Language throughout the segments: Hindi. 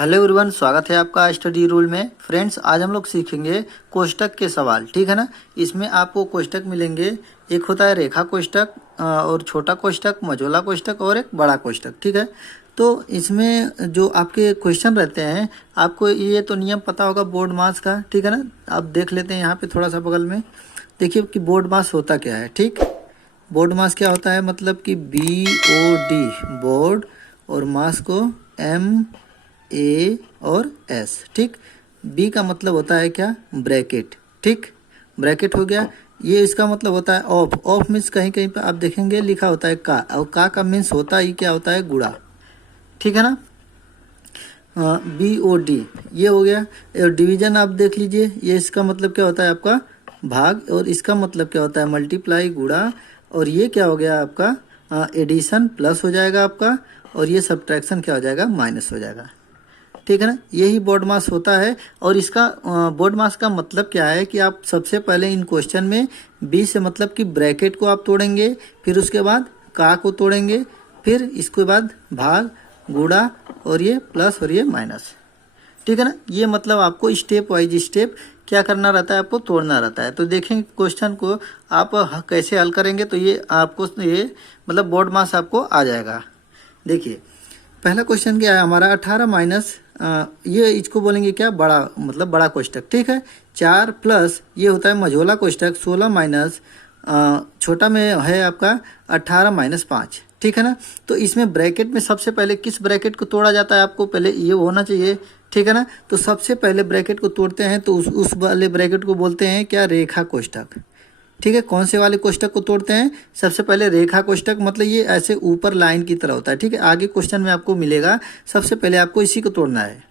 हेलो एवरीवन, स्वागत है आपका स्टडी रूल में। फ्रेंड्स, आज हम लोग सीखेंगे कोष्टक के सवाल। ठीक है ना। इसमें आपको कोष्टक मिलेंगे। एक होता है रेखा कोष्टक और छोटा कोष्टक, मझोला कोष्टक और एक बड़ा कोष्टक। ठीक है। तो इसमें जो आपके क्वेश्चन रहते हैं, आपको ये तो नियम पता होगा बोर्ड मास का। ठीक है ना। आप देख लेते हैं यहाँ पे थोड़ा सा बगल में देखिए कि बोर्ड मास होता क्या है। ठीक, बोर्ड मास क्या होता है, मतलब कि BOD बोर्ड और मास को MA और S। ठीक, B का मतलब होता है क्या, ब्रैकेट। ठीक, ब्रैकेट हो गया। ये इसका मतलब होता है ऑफ। ऑफ मीन्स कहीं कहीं पे आप देखेंगे लिखा होता है का, और का मीन्स होता ही क्या होता है, गुणा। ठीक है ना। BOD ये हो गया। और डिवीजन आप देख लीजिए, ये इसका मतलब क्या होता है आपका भाग, और इसका मतलब क्या होता है मल्टीप्लाई, गुणा। और ये क्या हो गया आपका एडिशन, प्लस हो जाएगा आपका, और ये सब्ट्रैक्शन क्या हो जाएगा, माइनस हो जाएगा। ठीक है ना। यही बोर्ड मास होता है। और इसका बोर्ड मास का मतलब क्या है कि आप सबसे पहले इन क्वेश्चन में बी से मतलब कि ब्रैकेट को आप तोड़ेंगे, फिर उसके बाद का को तोड़ेंगे, फिर इसके बाद भाग, गुणा, और ये प्लस और ये माइनस। ठीक है ना। ये मतलब आपको स्टेप वाइज स्टेप क्या करना रहता है, आपको तोड़ना रहता है। तो देखेंगे क्वेश्चन को आप कैसे हल करेंगे, तो ये आपको ये मतलब बोर्ड मास आपको आ जाएगा। देखिए पहला क्वेश्चन क्या है हमारा, 18 माइनस ये इसको बोलेंगे क्या, बड़ा मतलब बड़ा कोष्टक। ठीक है। 4 प्लस ये होता है मझोला कोष्टक, 16 माइनस छोटा में है आपका 18 माइनस 5। ठीक है ना। तो इसमें ब्रैकेट में सबसे पहले किस ब्रैकेट को तोड़ा जाता है, आपको पहले ये होना चाहिए। ठीक है ना। तो सबसे पहले ब्रैकेट को तोड़ते हैं तो उस वाले ब्रैकेट को बोलते हैं क्या, रेखा कोष्टक। ठीक है। कौन से वाले कोष्टक को तोड़ते हैं, सबसे पहले रेखा कोष्टक, मतलब ये ऐसे ऊपर लाइन की तरह होता है। ठीक है। आगे क्वेश्चन में आपको मिलेगा, सबसे पहले आपको इसी को तोड़ना है।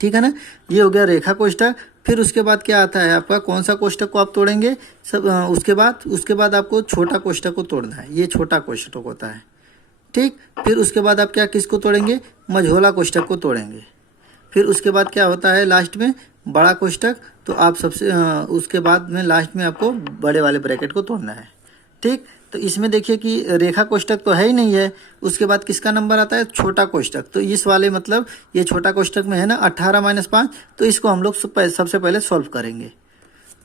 ठीक है ना। ये हो गया रेखा कोष्टक। फिर उसके बाद क्या आता है आपका, कौन सा कोष्टक को आप तोड़ेंगे, सब उसके बाद आपको छोटा कोष्टक को तोड़ना है। ये छोटा कोष्टक होता है। ठीक। फिर उसके बाद आप क्या किसको तोड़ेंगे, मझोला कोष्टक को तोड़ेंगे। फिर उसके बाद क्या होता है लास्ट में, बड़ा कोष्टक। तो आप सबसे उसके बाद में लास्ट में आपको बड़े वाले ब्रैकेट को तोड़ना है। ठीक। तो इसमें देखिए कि रेखा कोष्टक तो है ही नहीं है। उसके बाद किसका नंबर आता है, छोटा कोष्टक। तो इस वाले मतलब ये छोटा कोष्टक में है ना 18 माइनस 5, तो इसको हम लोग सबसे पहले सॉल्व करेंगे।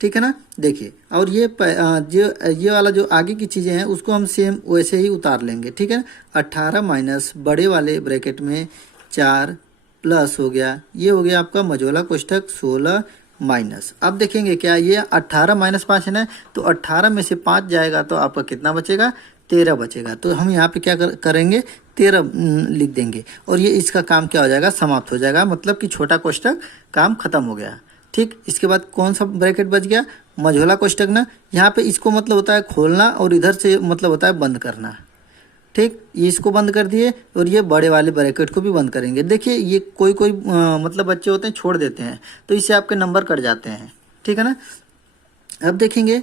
ठीक है ना। देखिए, और ये वाला जो आगे की चीज़ें हैं उसको हम सेम वैसे ही उतार लेंगे। ठीक है। 18 माइनस बड़े वाले ब्रैकेट में 4 प्लस हो गया, ये हो गया आपका मझोला कोष्टक 16 माइनस। अब देखेंगे क्या, ये 18 माइनस 5 है ना, तो 18 में से 5 जाएगा तो आपका कितना बचेगा, 13 बचेगा। तो हम यहाँ पे क्या करेंगे, 13 लिख देंगे, और ये इसका काम क्या हो जाएगा, समाप्त हो जाएगा। मतलब कि छोटा कोष्टक काम खत्म हो गया। ठीक। इसके बाद कौन सा ब्रैकेट बच गया, मझोला कोष्टक ना। यहाँ पे इसको मतलब होता है खोलना, और इधर से मतलब होता है बंद करना। ठीक, ये इसको बंद कर दिए, और ये बड़े वाले ब्रैकेट को भी बंद करेंगे। देखिए ये कोई मतलब बच्चे होते हैं छोड़ देते हैं, तो इससे आपके नंबर कट जाते हैं। ठीक है ना। अब देखेंगे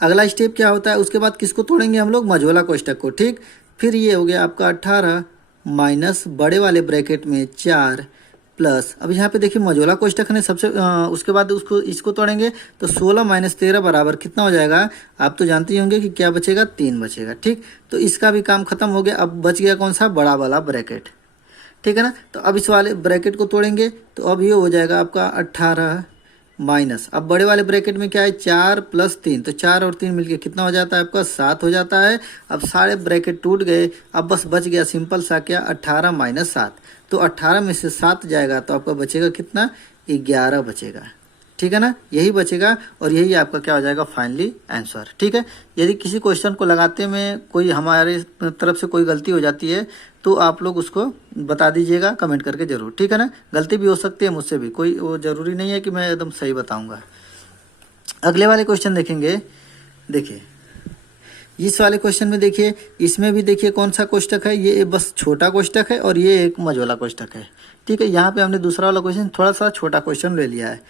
अगला स्टेप क्या होता है, उसके बाद किसको तोड़ेंगे हम लोग, मझोला कोष्टक को। ठीक। फिर ये हो गया आपका 18 माइनस बड़े वाले ब्रैकेट में 4 प्लस, अब यहाँ पे देखिए मझोला कोष्टक ने सबसे उसके बाद इसको तोड़ेंगे, तो 16 माइनस 13 बराबर कितना हो जाएगा, आप तो जानते ही होंगे कि क्या बचेगा, 3 बचेगा। ठीक। तो इसका भी काम खत्म हो गया। अब बच गया कौन सा, बड़ा वाला ब्रैकेट। ठीक है ना। तो अब इस वाले ब्रैकेट को तोड़ेंगे, तो अब ये हो जाएगा आपका 18 माइनस, अब बड़े वाले ब्रैकेट में क्या है, 4 प्लस 3, तो 4 और 3 मिलके कितना हो जाता है आपका, 7 हो जाता है। अब सारे ब्रैकेट टूट गए, अब बस बच गया सिंपल सा क्या, 18 माइनस 7। तो 18 में से 7 जाएगा तो आपका बचेगा कितना, 11 बचेगा। ठीक है ना, यही बचेगा, और यही आपका क्या हो जाएगा, फाइनली आंसर। ठीक है। यदि किसी क्वेश्चन को लगाते में कोई हमारे तरफ से कोई गलती हो जाती है, तो आप लोग उसको बता दीजिएगा कमेंट करके ज़रूर। ठीक है ना। गलती भी हो सकती है मुझसे भी, कोई वो ज़रूरी नहीं है कि मैं एकदम सही बताऊंगा। अगले वाले क्वेश्चन देखेंगे। देखिए इस वाले क्वेश्चन में देखिए, इसमें भी देखिए कौन सा कोष्टक है, ये बस छोटा कोष्टक है, और ये एक मझोला कोष्टक है। ठीक है। यहाँ पे हमने दूसरा वाला क्वेश्चन थोड़ा सा छोटा क्वेश्चन ले लिया है।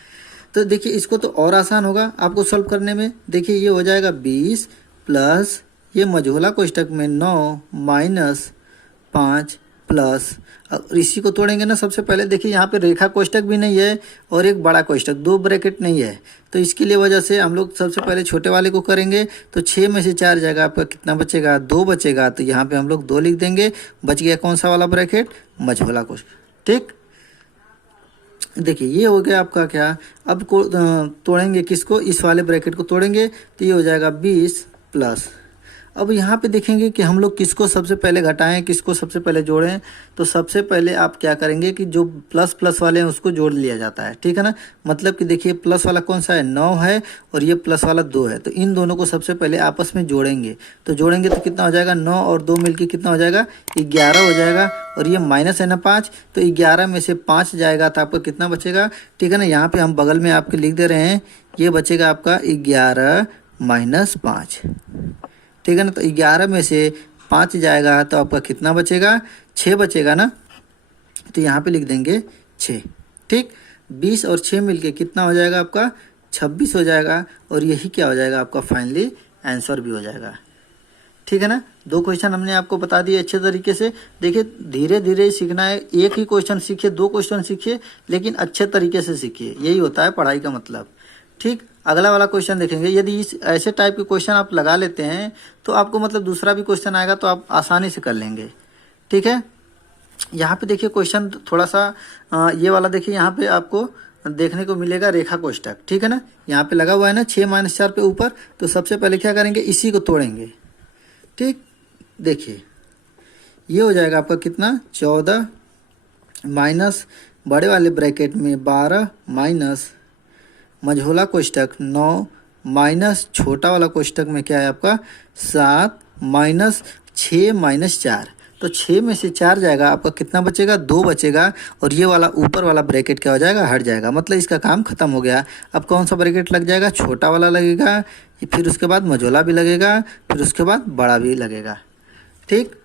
तो देखिए इसको तो और आसान होगा आपको सॉल्व करने में। देखिए ये हो जाएगा 20 प्लस ये मझोला कोष्टक में 9 माइनस 5 प्लस, अब इसी को तोड़ेंगे ना। सबसे पहले देखिए यहाँ पे रेखा कोष्टक भी नहीं है, और एक बड़ा कोष्टक, 2 ब्रैकेट नहीं है, तो इसके लिए वजह से हम लोग सबसे पहले छोटे वाले को करेंगे। तो 6 में से 4 जाएगा, आपका कितना बचेगा, 2 बचेगा। तो यहाँ पे हम लोग 2 लिख देंगे। बच गया कौन सा वाला ब्रैकेट, मझोला कोष्टक। ठीक। देखिए ये हो गया आपका क्या, अब को तोड़ेंगे किसको, इस वाले ब्रैकेट को तोड़ेंगे तो ये हो जाएगा 20 प्लस। अब यहाँ पे देखेंगे कि हम लोग किसको सबसे पहले घटाएं, किसको सबसे पहले जोड़ें। तो सबसे पहले आप क्या करेंगे कि जो प्लस प्लस वाले हैं उसको जोड़ लिया जाता है, ठीक है ना। मतलब कि देखिए प्लस वाला कौन सा है, 9 है, और ये प्लस वाला 2 है। तो इन दोनों को सबसे पहले आपस में जोड़ेंगे। तो जोड़ेंगे तो कितना हो जाएगा, 9 और 2 मिलके कितना हो जाएगा, 11 हो जाएगा। और ये माइनस है ना 5, तो 11 में से 5 जाएगा तो आपको कितना बचेगा, ठीक है ना। यहाँ पे हम बगल में आपके लिख दे रहे हैं, ये बचेगा आपका 11 माइनस 5, ठीक है ना। तो 11 में से 5 जाएगा तो आपका कितना बचेगा, 6 बचेगा ना। तो यहाँ पे लिख देंगे 6, ठीक। 20 और 6 मिलके कितना हो जाएगा आपका, 26 हो जाएगा। और यही क्या हो जाएगा आपका फाइनली आंसर भी हो जाएगा, ठीक है ना। 2 क्वेश्चन हमने आपको बता दिए अच्छे तरीके से। देखिए धीरे धीरे सीखना है, एक ही क्वेश्चन सीखिए, 2 क्वेश्चन सीखिए, लेकिन अच्छे तरीके से सीखिए, यही होता है पढ़ाई का मतलब, ठीक। अगला वाला क्वेश्चन देखेंगे। यदि इस ऐसे टाइप के क्वेश्चन आप लगा लेते हैं तो आपको मतलब दूसरा भी क्वेश्चन आएगा तो आप आसानी से कर लेंगे, ठीक है। यहाँ पे देखिए क्वेश्चन थोड़ा सा ये वाला देखिए, यहाँ पे आपको देखने को मिलेगा रेखा कोष्ठक, ठीक है ना। यहाँ पे लगा हुआ है ना 6-4 पे ऊपर। तो सबसे पहले क्या करेंगे, इसी को तोड़ेंगे, ठीक। देखिए ये हो जाएगा आपका कितना, 14 माइनस बड़े वाले ब्रैकेट में 12 माइनस मझोला कोष्ठक 9 माइनस छोटा वाला कोष्ठक में क्या है आपका 7 माइनस 6 माइनस 4। तो 6 में से 4 जाएगा, आपका कितना बचेगा, 2 बचेगा। और ये वाला ऊपर वाला ब्रैकेट क्या हो जाएगा, हट जाएगा। मतलब इसका काम खत्म हो गया। अब कौन सा ब्रैकेट लग जाएगा, छोटा वाला लगेगा, फिर उसके बाद मझोला भी लगेगा, फिर उसके बाद बड़ा भी लगेगा, ठीक।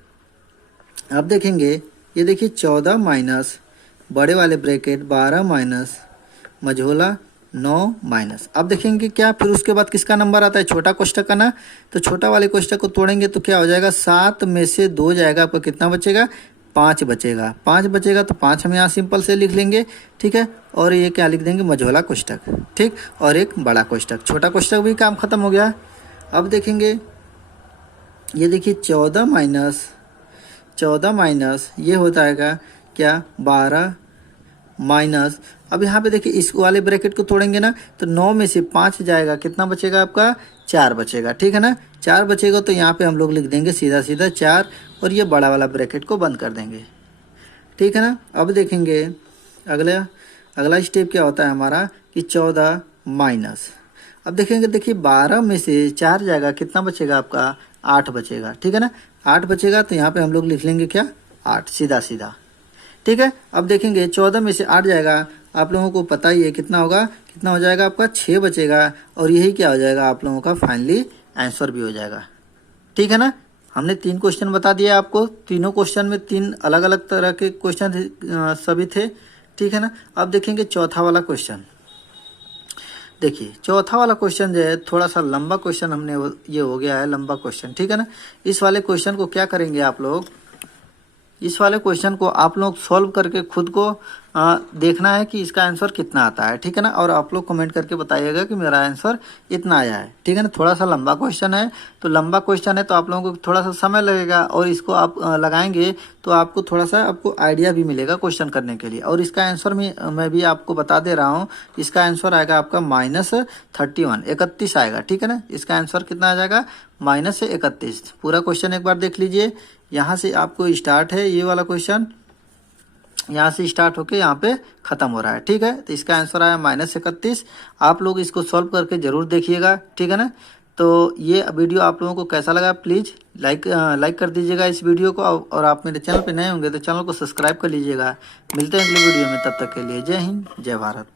अब देखेंगे ये देखिए 14 माइनस बड़े वाले ब्रैकेट 12 माइनस मझोला 9 माइनस। अब देखेंगे क्या, फिर उसके बाद किसका नंबर आता है, छोटा कोष्ठक का ना। तो छोटा वाले कोष्ठक को तोड़ेंगे तो क्या हो जाएगा, 7 में से 2 जाएगा, आपको कितना बचेगा, 5 बचेगा। 5 बचेगा तो 5 हम यहाँ सिंपल से लिख लेंगे, ठीक है। और ये क्या लिख देंगे, मझोला कोष्ठक, ठीक। और एक बड़ा कोष्ठक, छोटा कोष्ठक भी काम खत्म हो गया। अब देखेंगे ये देखिए 14 माइनस ये होता है क्या 12 माइनस। अब यहाँ पे देखिए इस वाले ब्रैकेट को तोड़ेंगे ना तो 9 में से 5 जाएगा, कितना बचेगा आपका, 4 बचेगा, ठीक है ना। 4 बचेगा तो यहाँ पे हम लोग लिख देंगे सीधा सीधा 4, और ये बड़ा वाला ब्रैकेट को बंद कर देंगे, ठीक है ना। अब देखेंगे अगला स्टेप क्या होता है हमारा कि 14 माइनस। अब देखेंगे देखिए 12 में से 4 जाएगा, कितना बचेगा आपका, 8 बचेगा, ठीक है ना। 8 बचेगा तो यहाँ पे हम लोग लिख लेंगे क्या, 8 सीधा सीधा, ठीक है। अब देखेंगे 14 में से 8 जाएगा, आप लोगों को पता ही है कितना होगा, कितना हो जाएगा आपका 6 बचेगा। और यही क्या हो जाएगा आप लोगों का फाइनली आंसर भी हो जाएगा, ठीक है ना। हमने 3 क्वेश्चन बता दिए आपको, तीनों क्वेश्चन में 3 अलग अलग तरह के क्वेश्चन सभी थे, ठीक है ना। अब देखेंगे चौथा वाला क्वेश्चन। देखिए चौथा वाला क्वेश्चन जो है थोड़ा सा लंबा क्वेश्चन हमने ये हो गया है लंबा क्वेश्चन, ठीक है ना। इस वाले क्वेश्चन को क्या करेंगे आप लोग, इस वाले क्वेश्चन को आप लोग सॉल्व करके खुद को देखना है कि इसका आंसर कितना आता है, ठीक है ना। और आप लोग कमेंट करके बताइएगा कि मेरा आंसर इतना आया है, ठीक है ना। थोड़ा सा लंबा क्वेश्चन है, तो लंबा क्वेश्चन है तो आप लोगों को थोड़ा सा समय लगेगा, और इसको आप लगाएंगे तो आपको थोड़ा सा आपको आइडिया भी मिलेगा क्वेश्चन करने के लिए। और इसका आंसर मैं भी आपको बता दे रहा हूँ, इसका आंसर आएगा आपका -31 31 आएगा, ठीक है ना। इसका आंसर कितना आ जाएगा, -31। पूरा क्वेश्चन एक बार देख लीजिए, यहाँ से आपको स्टार्ट है ये वाला क्वेश्चन, यहाँ से स्टार्ट होके यहाँ पे खत्म हो रहा है, ठीक है। तो इसका आंसर आया -31। आप लोग इसको सॉल्व करके जरूर देखिएगा, ठीक है ना। तो ये वीडियो आप लोगों को कैसा लगा प्लीज़ लाइक कर दीजिएगा इस वीडियो को, और आप मेरे चैनल पे नए होंगे तो चैनल को सब्सक्राइब कर लीजिएगा। मिलते हैं अगले वीडियो में, तब तक के लिए जय हिंद जय भारत।